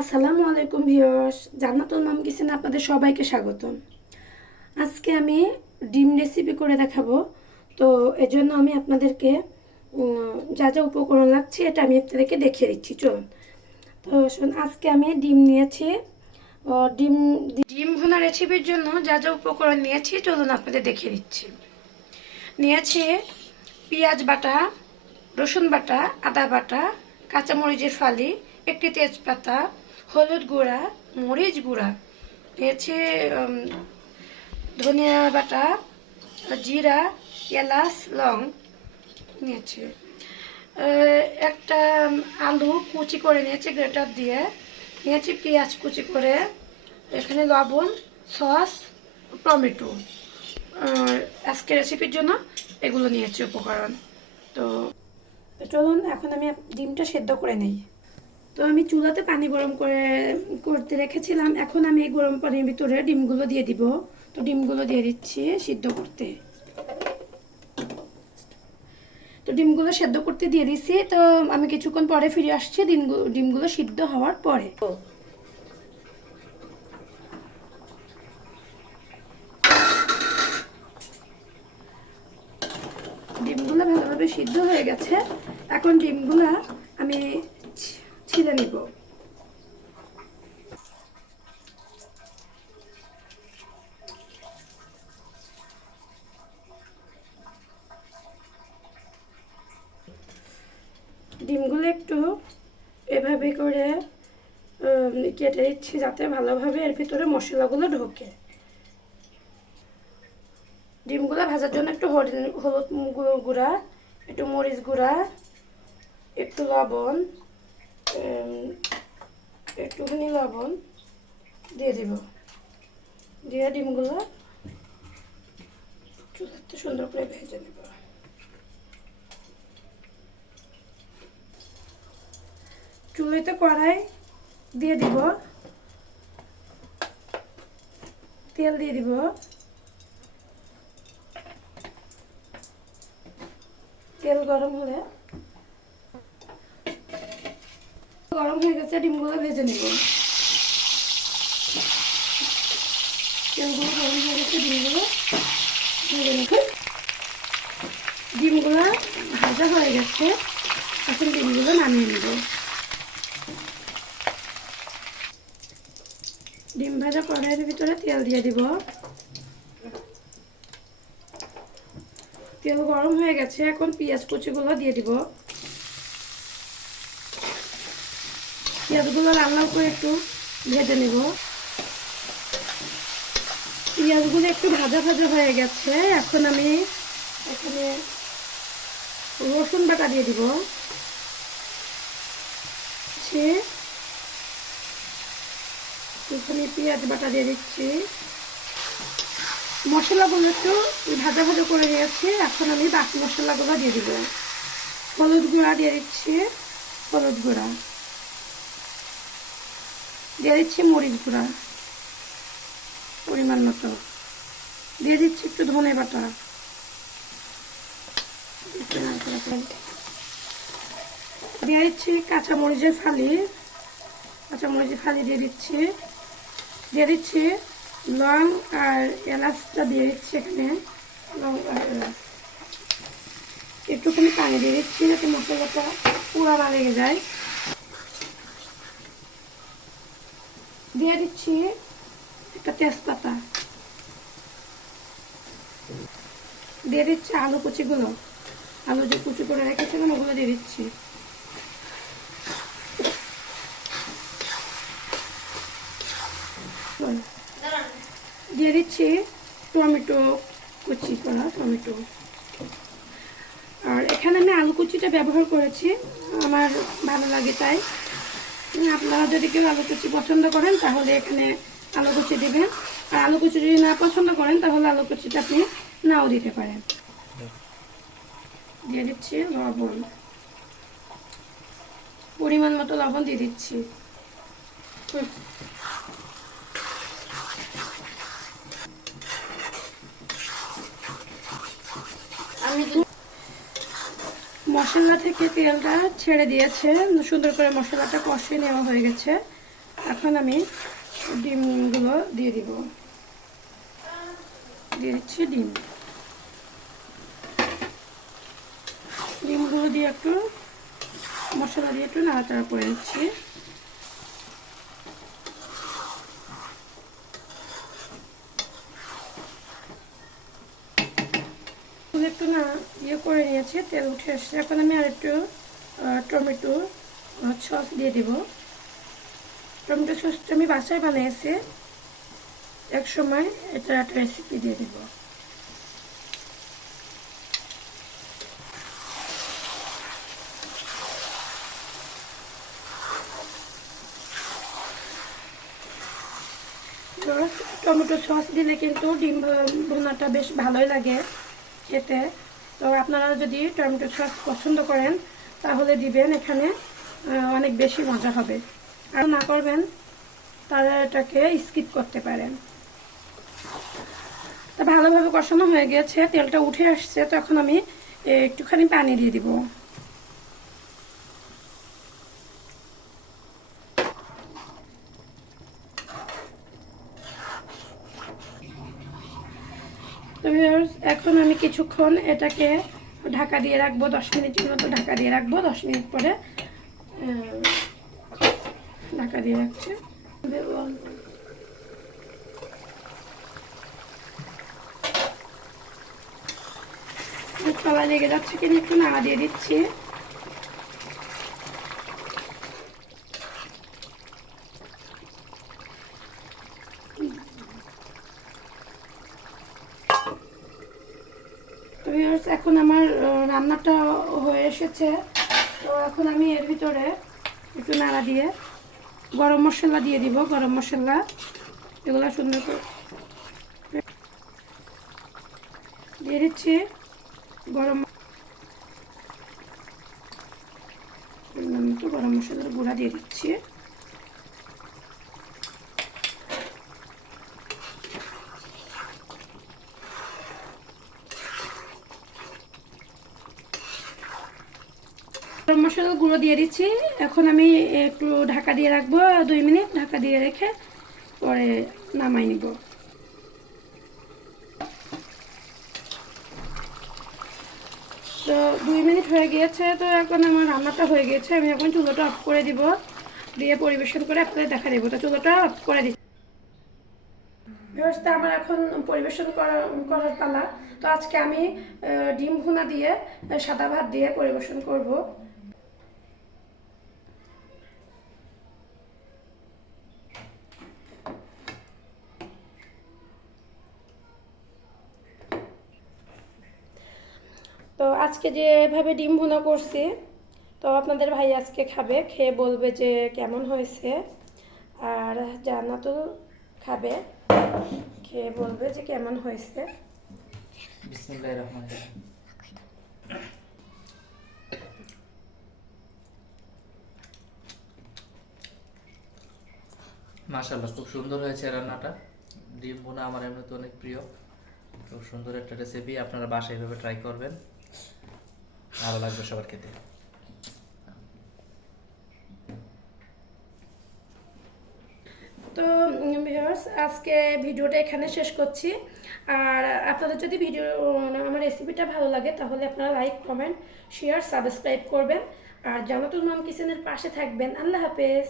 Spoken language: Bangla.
আসসালামু আলাইকুম ভিউয়ার্স, জান্নাতুল মাম কিচেনে আপনাদের সবাইকে স্বাগতম। আজকে আমি ডিম রেসিপি করে দেখাবো। তো এজন্য আমি আপনাদেরকে যা যা উপকরণ লাগছে এটা আমি আপনাদেরকে দেখিয়ে দিচ্ছি। চলুন। তো আজকে আমি ডিম নিয়েছি। ডিম ডিম ভুনা রেসিপির জন্য যা যা উপকরণ নিয়েছি চলুন আপনাদের দেখিয়ে দিচ্ছি। নিয়েছি পেঁয়াজ বাটা, রসুন বাটা, আদা বাটা, কাঁচামরিচের ফালি, একটি তেজপাতা, হলুদ গুঁড়া, মরিচ গুঁড়া, নিয়েছি ধনিয়া বাটা, জিরা, এলাচ, লং নিয়েছি। একটা আলু কুচি করে নিয়েছি গ্রেটার দিয়ে, নিয়েছি পেঁয়াজ কুচি করে, এখানে লবণ, সস, টমেটো। আজকে রেসিপির জন্য এগুলো নিয়েছি উপকরণ। তো চলুন এখন আমি ডিমটা সেদ্ধ করে নেই। তো আমি চুলাতে পানি গরম করতে রেখেছিলাম। এখন আমি এই গরম পানির ভিতরে ডিমগুলো দিয়ে দিব। তো ডিমগুলো দিয়ে দিচ্ছি সিদ্ধ করতে। তো ডিমগুলো সেদ্ধ করতে দিয়ে দিচ্ছি। তো আমি কিছুক্ষণ পরে ফিরে আসছি ডিমগুলো সিদ্ধ হওয়ার পরে। ডিমগুলো ভালোভাবে সিদ্ধ হয়ে গেছে। এখন ডিমগুলো আমি ছিলে নিব। ডিমগুলো একটু এভাবে করে কেটে দিচ্ছি যাতে ভালোভাবে এর ভিতরে মশলাগুলো ঢোকে। ডিমগুলো ভাজার জন্য একটু হলুদ গুঁড়া, একটু মরিচ গুঁড়া, একটু লবণ, একটুখানি লবণ দিয়ে দিব। দিয়ে ডিমগুলো চুলাতে সুন্দর করে ভেজে নেব। চুলাতে কড়াই দিয়ে দিব, তেল দিয়ে দিব। তেল গরম হয়ে গেছে, ডিমগুলো ভেজে নেব। তেলগুলো গরম হয়ে গেছে, ডিমগুলো ভেজে নেব। ডিমগুলো ভাজা হয়ে গেছে, এখন ডিমগুলো নামিয়ে নেব। ডিম ভাজা কড়াইয়ের ভিতরে তেল দিয়ে দিব। তেল গরম হয়ে গেছে, এখন পেঁয়াজ কুচিগুলো দিয়ে দিব। পেঁয়াজগুলো লাল লাল করে একটু ভেজে নেব। পেঁয়াজগুলো একটু ভাজা ভাজা হয়ে গেছে, এখন আমি এখানে রসুন বাটা দিয়ে দিব। এখানে পেঁয়াজ বাটা দিয়ে দিচ্ছি। মশলাগুলো একটু ভাজা ভাজা করে নিয়েছি, এখন আমি বাকি মশলাগুলো দিয়ে দিব। হলুদ গুঁড়া দিয়ে দিচ্ছি, হলুদ গুঁড়া দিয়ে দিচ্ছি, মরিচ গুঁড়া পরিমাণ মতো দিয়ে দিচ্ছি, একটু ধনে বাটা দিয়ে দিচ্ছি, কাঁচামরিচের ফালি দিয়ে দিচ্ছি লং আর এলাচটা দিয়ে দিচ্ছি। এখানে লং আর এলাচ, একটুখানি পানি দিয়ে দিচ্ছি যাতে মশলাটা পুরা না লেগে যায়। দিয়ে দিচ্ছি একটা তেজপাতা, দিয়ে দিচ্ছি আলু কুচিগুলো, আলু যে কুচি করে রেখেছিলাম ওগুলো দিয়ে দিচ্ছি। দিয়ে দিচ্ছি টমেটো, কুচি করা টমেটো। আর এখানে আমি আলু কুচিটা ব্যবহার করেছি, আমার ভালো লাগে তাই। আপনারা যদি কেউ আলু কুচি পছন্দ করেন তাহলে এখানে আলু কুচি দেবেন, আর আলু কুচি যদি না পছন্দ করেন তাহলে আলু কুচিটা আপনি নাও দিতে পারেন। দিয়ে দিচ্ছি লবণ, পরিমাণ মতো লবণ দিয়ে দিচ্ছি। মশলা থেকে তেলটা ছেড়ে দিয়েছে, সুন্দর করে মশলাটা কষিয়ে নেওয়া হয়ে গেছে। এখন আমি ডিমগুলো দিয়ে দিব, দিয়ে দিচ্ছি ডিমগুলো দিয়ে একটু মশলা দিয়ে একটু নাড়াচাড়া করে নিচ্ছি। একটু না করে নিয়েছি, তেল উঠে আসছে। এখন আমি আর একটু টমেটো সস দিয়ে দিব। টমেটো সসটা আমি বাসায় বানিয়েছি এক সময়, এটা একটা রেসিপি দিয়ে দিব। টমেটো সস দিলে কিন্তু ডিম ভুনাটা বেশ ভালোই লাগে খেতে। তো আপনারা যদি টমেটো সস পছন্দ করেন তাহলে দিবেন, এখানে অনেক বেশি মজা হবে। আর না করবেন তারা এটাকে স্কিপ করতে পারেন। তা ভালোভাবে কষানো হয়ে গেছে, তেলটা উঠে আসছে, তো এখন আমি একটুখানি পানি দিয়ে দিব। তো এখন আমি কিছুক্ষণ এটাকে ঢাকা দিয়ে রাখবো, 10 মিনিটের মতো ঢাকা দিয়ে রাখবো। 10 মিনিট পরে ঢাকা দিয়ে রাখছি। তলায় লেগে যাচ্ছে কিনা একটু নাড়া দিয়ে দিচ্ছি। এখন আমার রান্নাটা হয়ে এসেছে। তো এখন আমি এর ভিতরে একটু নাড়া দিয়ে গরম মশলা দিয়ে দিব। গরম মশলা এগুলো সুন্দর করে দিয়ে দিচ্ছি। গরম মশলার গুঁড়া দিয়ে দিচ্ছি। গরম মশলার গুঁড়ো দিয়ে দিচ্ছি। এখন আমি একটু ঢাকা দিয়ে রাখবো, 2 মিনিট ঢাকা দিয়ে রেখে পরে নামাই নিব। তো 2 মিনিট হয়ে গিয়েছে। তো এখন আমার রান্নাটা হয়ে গেছে, আমি এখন চুলোটা অফ করে দিব, দিয়ে পরিবেশন করে আপনাদের দেখা দেবো। তো চুলোটা অফ করে দিচ্ছি। ব্যবস্থা আমার এখন পরিবেশন করার পালা। তো আজকে আমি ডিম ভুনা দিয়ে সাদা ভাত দিয়ে পরিবেশন করব। তো আজকে যেভাবে ডিম ভুনা করছি, তো আপনাদের ভাই আজকে খাবে, খেয়ে বলবে যে কেমন হয়েছে। আর জান্নাতুল খাবে, খেয়ে বলবে যে কেমন হয়েছে। বিসমিল্লাহির রহমানির রহিম। মাশাআল্লাহ, খুব সুন্দর হয়েছে রান্নাটা। ডিম ভুনা আমার এমনিতে অনেক প্রিয়। খুব সুন্দর একটা রেসিপি, আপনারা বাসায় এইভাবে ট্রাই করবেন, ভালো লাগবে সবার খেতে। তো ভিউয়ার্স, আজকে ভিডিওটা এখানে শেষ করছি। আর আপনাদের যদি আমার রেসিপিটা ভালো লাগে তাহলে আপনারা লাইক, কমেন্ট, শেয়ার, সাবস্ক্রাইব করবেন। আর জান্নাতুল মম কিচেনের পাশে থাকবেন। আল্লাহ হাফেজ।